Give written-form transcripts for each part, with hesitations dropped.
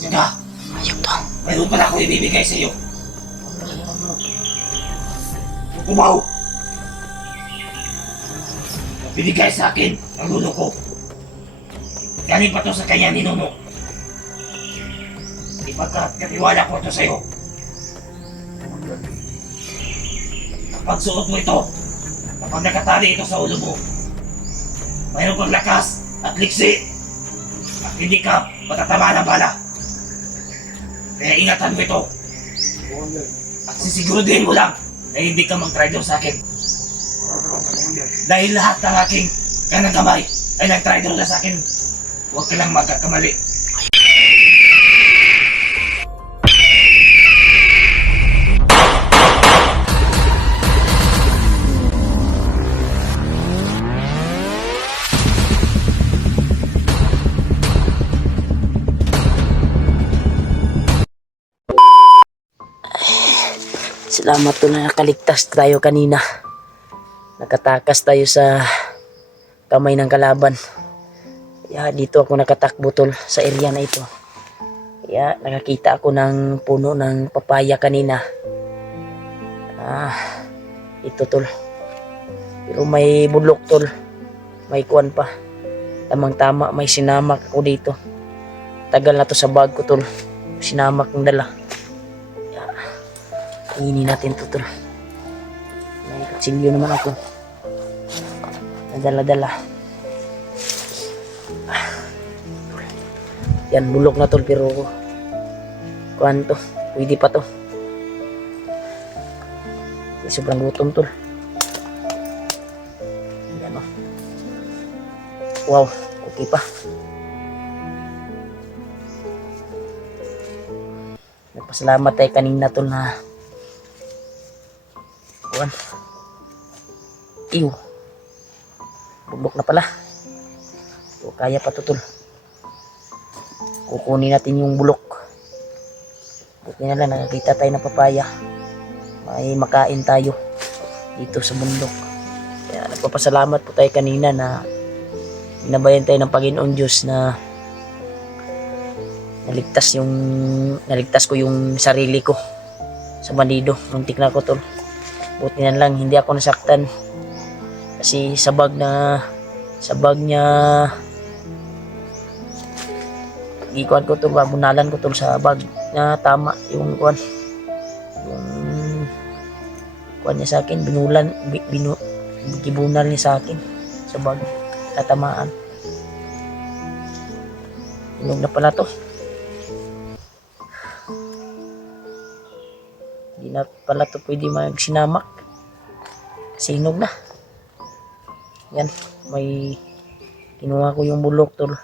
Saka, Ayok to. mayroon pala ako ibibigay sa iyo. Kumaw! Binigay sa akin ang lulo ko. Galing pa to sa kanya ni Nuno. Ipagkat katiwala ko ito sa iyo. Kapag suot mo ito, kapag nakatali ito sa ulo mo, mayroon kang lakas at liksi at hindi ka matatama ng bala. Kaya ingatan mo ito. At sisiguruhin mo lang na hindi ka mag-traitor sa akin. Dahil lahat ng aking kanang kamay ay nag-traitor na sa akin, huwag ka lang magkakamali. Salamat to na nakaligtas tayo kanina. Nakatakas tayo sa kamay ng kalaban. Kaya dito ako nakatakbo tol sa area na ito. Kaya nakakita ako ng puno ng papaya kanina. Ito tol. Pero may bulok tol. May kuwan pa. Tamang tama may sinamak ako dito. Tagal na to sa bag ko tol. Sinamak ng dala. Kainin natin to tol. May kutsilyo naman ako. Nadala-dala. Yan, bulok na tol pero kuhan to. Pwede pa to. Sobrang gutom tol. Yan o. Wow, okay pa. Nagpasalamat tayo kanina tol na kuhan. Ew. Bulok na pala. So, kaya pa to tol. Kukunin natin yung bulok. Buti na lang nakakita tayo ng papaya. May makain tayo dito sa bundok. Kaya nagpapasalamat po tayo kanina na binabayan tayo ng Panginoon Diyos na naligtas ko yung sarili ko sa bandido. Muntik na ko tol. Buti na lang hindi ako nasaktan kasi sa bag niya gikuan ko tol, babunalan ko tol sa bag na tama yung kuan niya sa akin, gibunal niya sa akin sa bag, tatamaan. Inog na pala to, hindi na pala to pwede magsinamak kasi inog na. Yan, may kinuha ko yung bulok tol.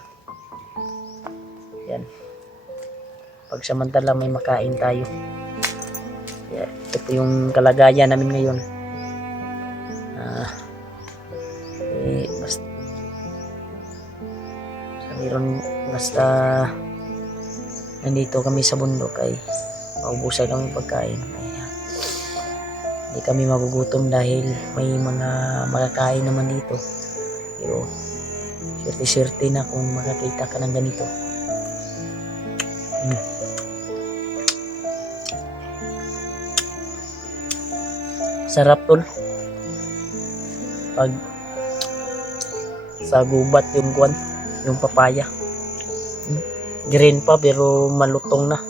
Yan, pagsamantala may makain tayo. Yan, ito po yung kalagayan namin ngayon. Basta nandito kami sa bundok ay maubusan kami pagkain. Hindi kami magugutom dahil may mga makakain naman dito. Pero swerte-swerte na kung makakita ka ng ganito. Sarap tol. Pag sa gubat yung kuwan, yung papaya. Green pa pero malutong na.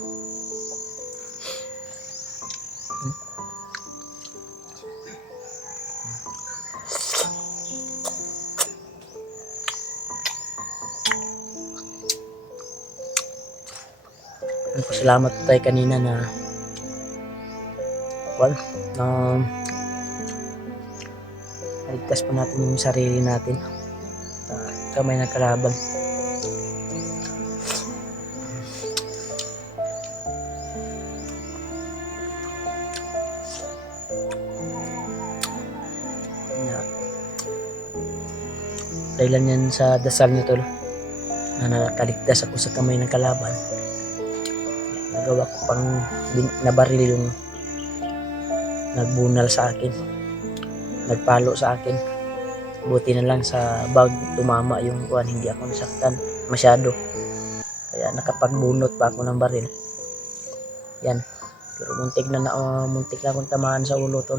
Salamat tayo kanina na naligtas pa natin yung sarili natin sa kamay ng kalaban. Dahilan yan sa dasal nyo tol na nakaligtas ako sa kamay ng kalaban. Nagawa ko pang nabaril yung nagbunal sa akin, nagpalo sa akin. Buti na lang sa bag tumama yung kuwan, hindi ako nasaktan masyado. Kaya nakapagbunot pa ako ng baril. Yan. Pero muntik na akong tamaan sa ulo tol.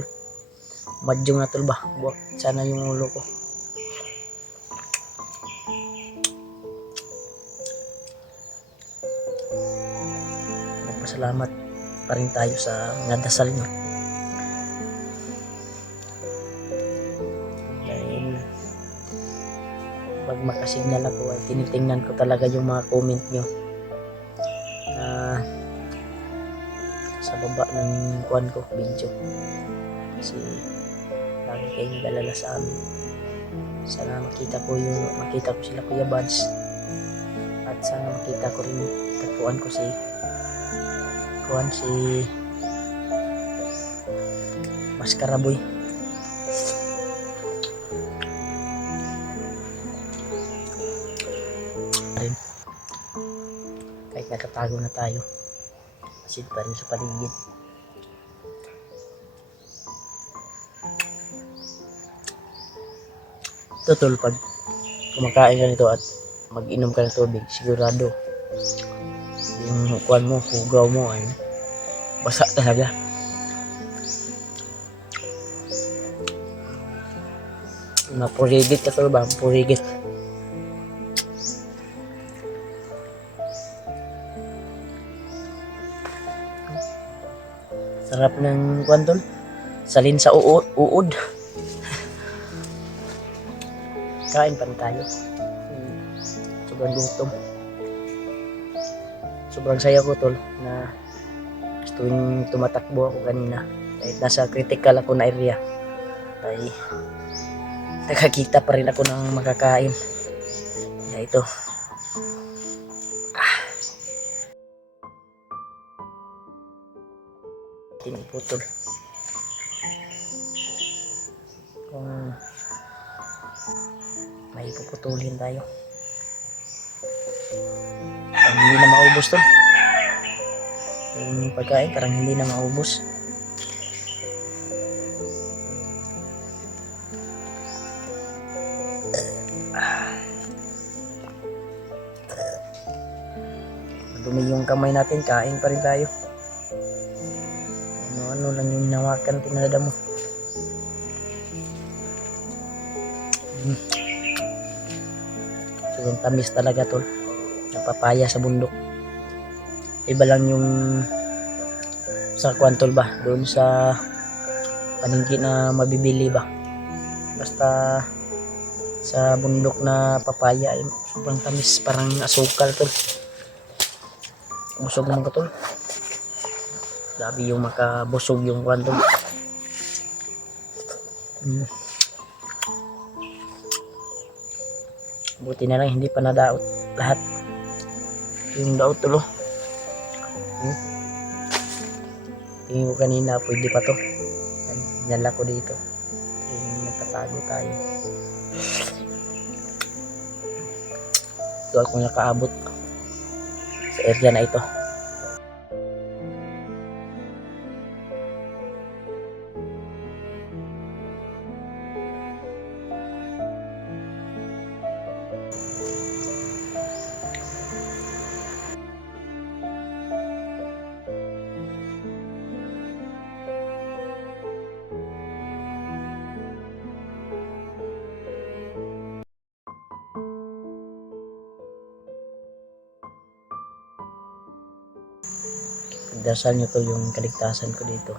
Madyong na tol ba? Buwak sana yung ulo ko. Nagpasalamat pa rin tayo sa mga dasal nyo. Dahil pag makasignal ako ay tinitingnan ko talaga yung mga comment nyo na sa baba ng kuwan ko video, kasi lagi kayong galala sa amin. Sana makita ko sila Kuya Buds, at sana makita ko rin tagpuan ko si Maskaraboy. Kahit nakatago na tayo, masid pa rin sa paligid. Totoo, pag kumakain ka nito at mag-inom ka ng tubig, sigurado yung kuwan mo, hugaw mo ay basa talaga. Mapurigit ka tol ba? Mapurigit. Sarap ng kuwan tol. Salin sa uod. Kain pa rin tayo. Sobrang gutom. Sobrang saya ko tol na tuwing tumatakbo ako kanina, kahit nasa critical ako na area, ay nakakita pa rin ako ng makakain. Kaya ito, tiniputol. Kung may puputulin tayo, parang hindi na maubos to. Yung pagkain parang hindi na maubos. Madumi yung kamay natin, kain pa rin tayo. Ano lang yung hinawakan, tinalada mo. Sobrang tamis talaga tol, napapaya sa bundok. Iba lang yung sa kwantol ba, doon sa paningki na mabibili ba. Basta sa bundok na papaya, sobrang tamis, parang asukal tol. Busog naman ka tol. Grabe yung makabusog yung kwantol. Buti na lang hindi pa nadaot lahat. Yung daot tulo. Tingin ko kanina pwede pa to. Nyala ko dito. Nagtatago tayo. Ito ako nakaabot sa area na ito. Dasal nyo tol yung kaligtasan ko dito.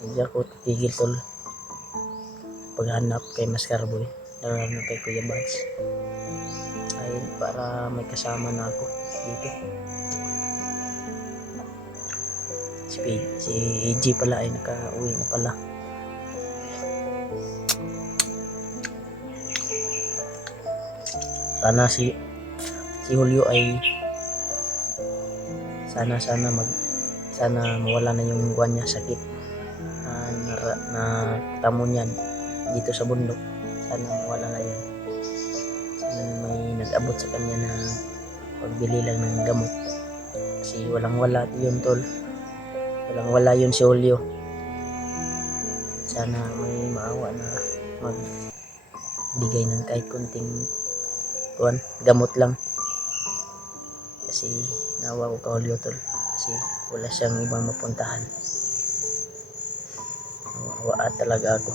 Hindi ako titigil tol paghanap kay Maskaraboy, lalo na kay Kuya Buds, ay para may kasama na ako dito. Si AJ pala ay nakauwi na pala. Sana si Julio ay sana mawala na yung buwan niya, sakit na tamo niyan dito sa bundok. Sana mawala na yun. Sana may nag-abot sa kanya na pagbili lang ng gamot, kasi walang wala yun tol. Walang wala yun si Julio. Sana may maawa na magbigay ng kahit kunting gamot lang. Kasi nawa ko kahulyo tol. Kasi wala siyang ibang mapuntahan. Nawa talaga ako.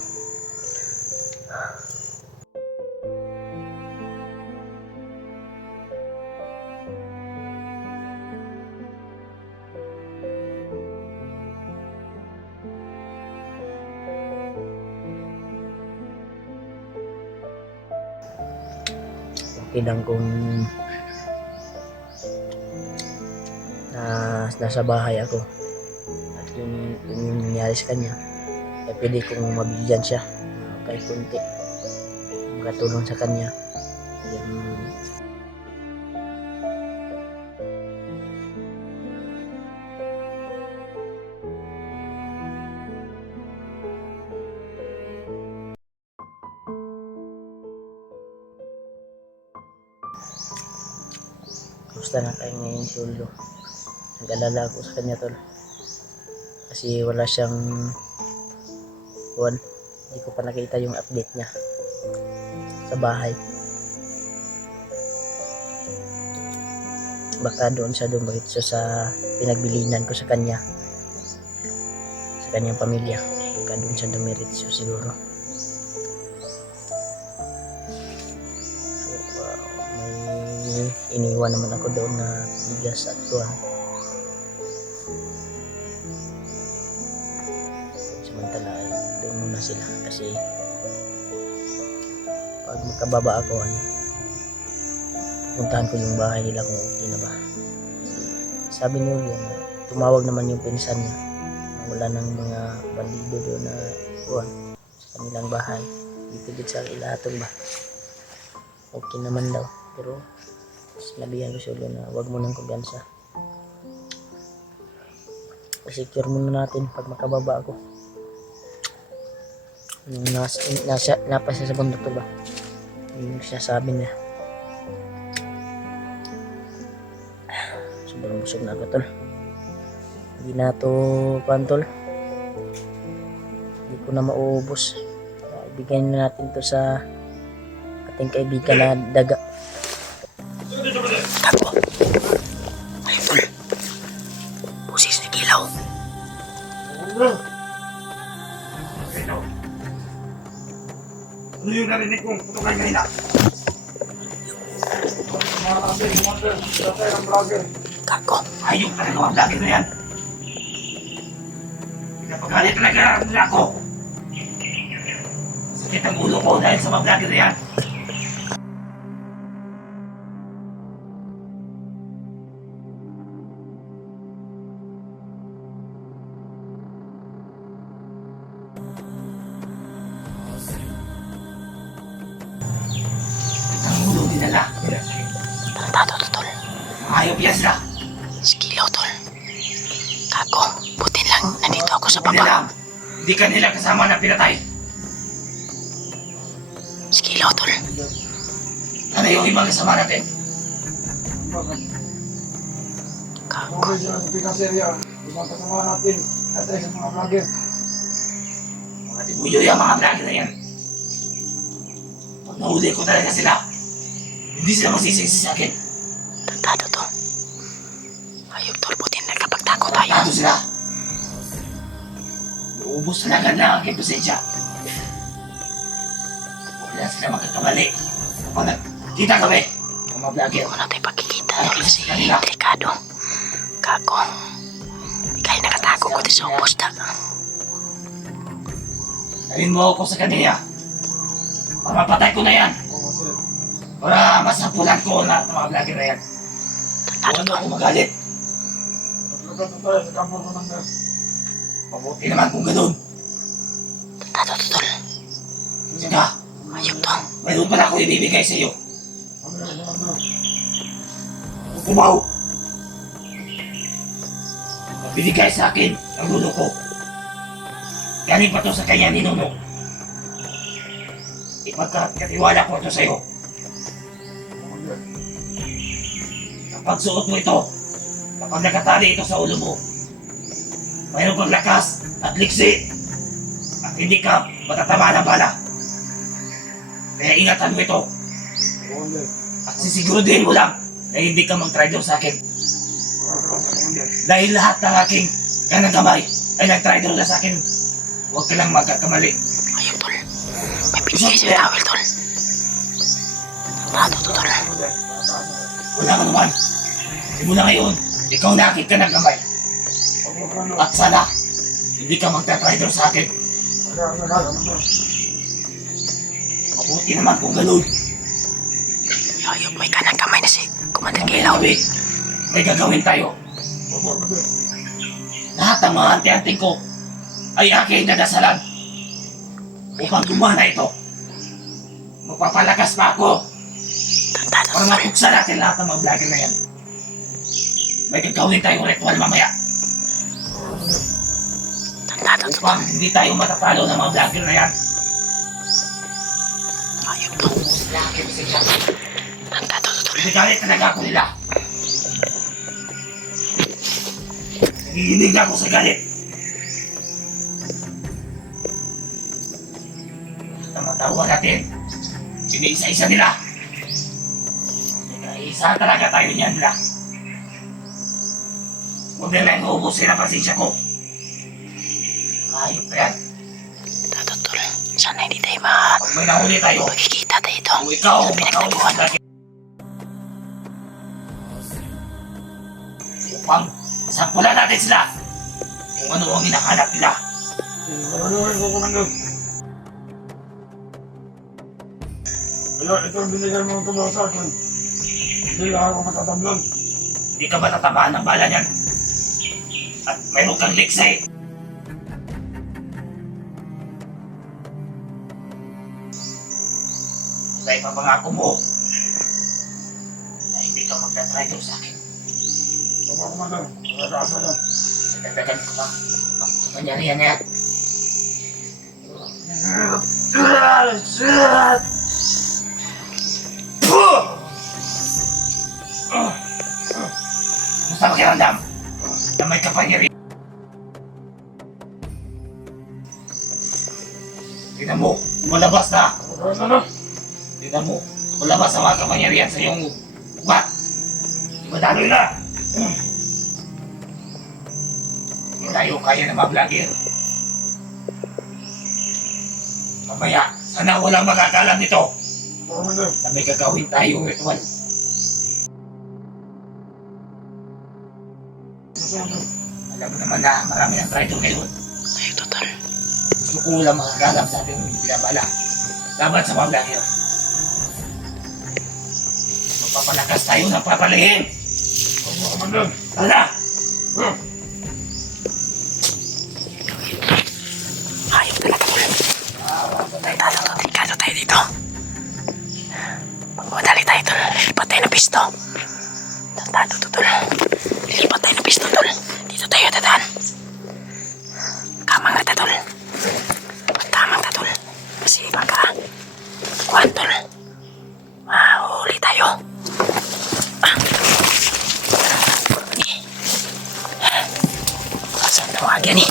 Okay lang kung nasa bahay ako at yung nangyari sa kanya, eh, pwede kong mabigyan siya kahit kunti, makatulong sa kanya. Yung gusto na kayo ngayon solo. Nag-alala ako sa kanya tol. Kasi wala siyang buwan. Hindi ko pa nakita yung update niya sa bahay. Baka doon siya dumiretso sa pinagbilinan ko sa kanya. Sa kanyang pamilya. Baka doon siya dumiretso siguro. So, may iniwan naman ako doon na bigas at tuwan. Samantala ay doon muna sila kasi pag makababa ako ay puntahan ko yung bahay nila kung okay na ba. Kasi sabi ni Julian na tumawag naman yung pinsan niya na wala ng mga bandido doon na tuwan sa kanilang bahay. Dito sa Ilahatong ba. Okay naman daw. Pero sinabihan ko si Julian na wag mo nang kumpiyansa. Secure muna natin pag makababa ako. Napasa sa bundok to ba? Yung sinasabi niya. Sobrang busog na ako tol. Hindi na to pantol. Hindi ko na mauubos. Ibigay na natin to sa ating kaibigan na daga. Tago. Ay tol. Busis ni Kilaw. Ano yung narinig kong putukan kanina? Gago. Ayok talaga ang vlogger na yan. Pinapagalit talaga nila ako. Sakit ang ulo ko dahil sa mga vlogger na yan. Ang ulo dinala. Tarantado to tol. Ayop yan sila. Skilaw tol. Gago. Buti lang nandito ako sa Hindi baba. lang. Hindi ka nila kasama na pinatay. Skilaw tol. Ano yung ibang kasama natin? Gago. Okay, sila sa Pinaserya. Ibang kasama natin at sa mga vlogger. Mga tibuyo yung mga vlogger na yan. Pag nahuli ko talaga sila, hindi sila masisisi sa akin. Tarantado to. Ayop tol. Buti nagkapagtago tayo. Tato sila. Naubos talaga na ang aking pasensya. Wala sila magkakamali. Kapag nagkita kami, ang mga vlogger, Kung natin pagkikita Ay, tol si kanina. Delikado. Gago. Kaya nakatago ko din sa ubos na. dalhin mo ako sa kanila. Mamapatay ko na yan. Oo, sir. Para masampulan ko lahat ng mga vlogger na yan. Kung ano ako magalit. Naglugat na tayo sa kampo ng nangga. Mabuti naman kung ganun. Tarantado to tol. Saka, Ayop to. mayroon pala ako ibibigay sa iyo. Ano yan, ano? Kumaw. Magbibigay sa akin ang lulo ko. Galing pa to sa kanya ni Nuno. Ipagkatiwala ko ito sa iyo. Kapag suot mo ito, kapag nakatali ito sa ulo mo, mayroon kang lakas at liksi at hindi ka matatama ng bala. Kaya ingatan mo ito Oo, sir. at sisiguraduhin mo lang na hindi ka mag-traitor sa akin. Commander. Dahil lahat ng aking kanang kamay ay nag-try na sa akin. Huwag ka lang magkakamali. Ayun, tol. May binigay sa'yo towel, tol. Tado to, tol. Wala ka naman. Simula ngayon, ikaw na aking kanang kamay. Opo, Commander. At sana, hindi ka magta-try sa akin. Commander. Mabuti naman kung ganun. Ayun, may kanang kamay na si Commander Ang Kilaw. gagawin, may gagawin tayo. Opo, Commander. Lahat ng mga anti-anting ko ay aking nadasalan upang gumana ito. Magpapalakas pa ako Tado to, para tol. mapuksa natin lahat ng mga vlogger na yan. May gagawin tayong ritual mamaya Tado to, tol. upang hindi tayo matatalo ng mga vlogger na yan. Ayun, tol. Laki kasi siya. Tado to, tol. Nagalit talaga ako nila. Nagiginig ako sa galit. Ang matawa natin, iniisa-isa nila. Isa talaga tayo niyan nila. Huwag nila yung uubusin ang pasensya ko. Ayop na yan. Tado, tol. Sana hindi tayo Pag may nahuli tayo, makikita tayo ito. kung ikaw Sa ang pinagtaguan. makahuli sa akin. Upang sampulan natin sila kung ano ang hinahanap nila. Gagawin ko, Commander. Kaya ito ang binigay mo tulong sa akin. Hindi lang ako matatamlan. Hindi ka matatamaan ng bala niyan. At mayroon kang liksay. Sa ipapangako mo na hindi ka magtatraitor sa akin. Opo, Commander. Nakakaasa yan. Nagdagan ko ba ang kapangyarihan na yan? Gusto makiramdam na may kapangyarihan. Tignan mo, malabas na. Commander. Tignan mo, malabas ang mga kapangyarihan sa iyong ugat. Madaloy na. Hindi tayo kaya ng mga vlogger. Mamaya, sana walang makakalam nito Opo, Commander. na may gagawin tayong ritual. Alam mo naman na marami ng traitor ngayon. Ayun, tol. Gusto ko lang makakalam sa ating binabala. Laban sa mga vlogger. Magpapalakas tayo ng papalahin. Opo, Commander. Tara! Ayun talaga, tol. Tado, tol. Delikado tayo dito. Magmadali tayo, tol. Lilipat tayo ng pisto. Tado to, tol. Lilipat tayo ng pisto, tol. Dito tayo dadaan. Kamang na, tol. Kamang na, tol. Kasi baka kuhan, tol. Mahuli tayo. Saan tawagyan eh?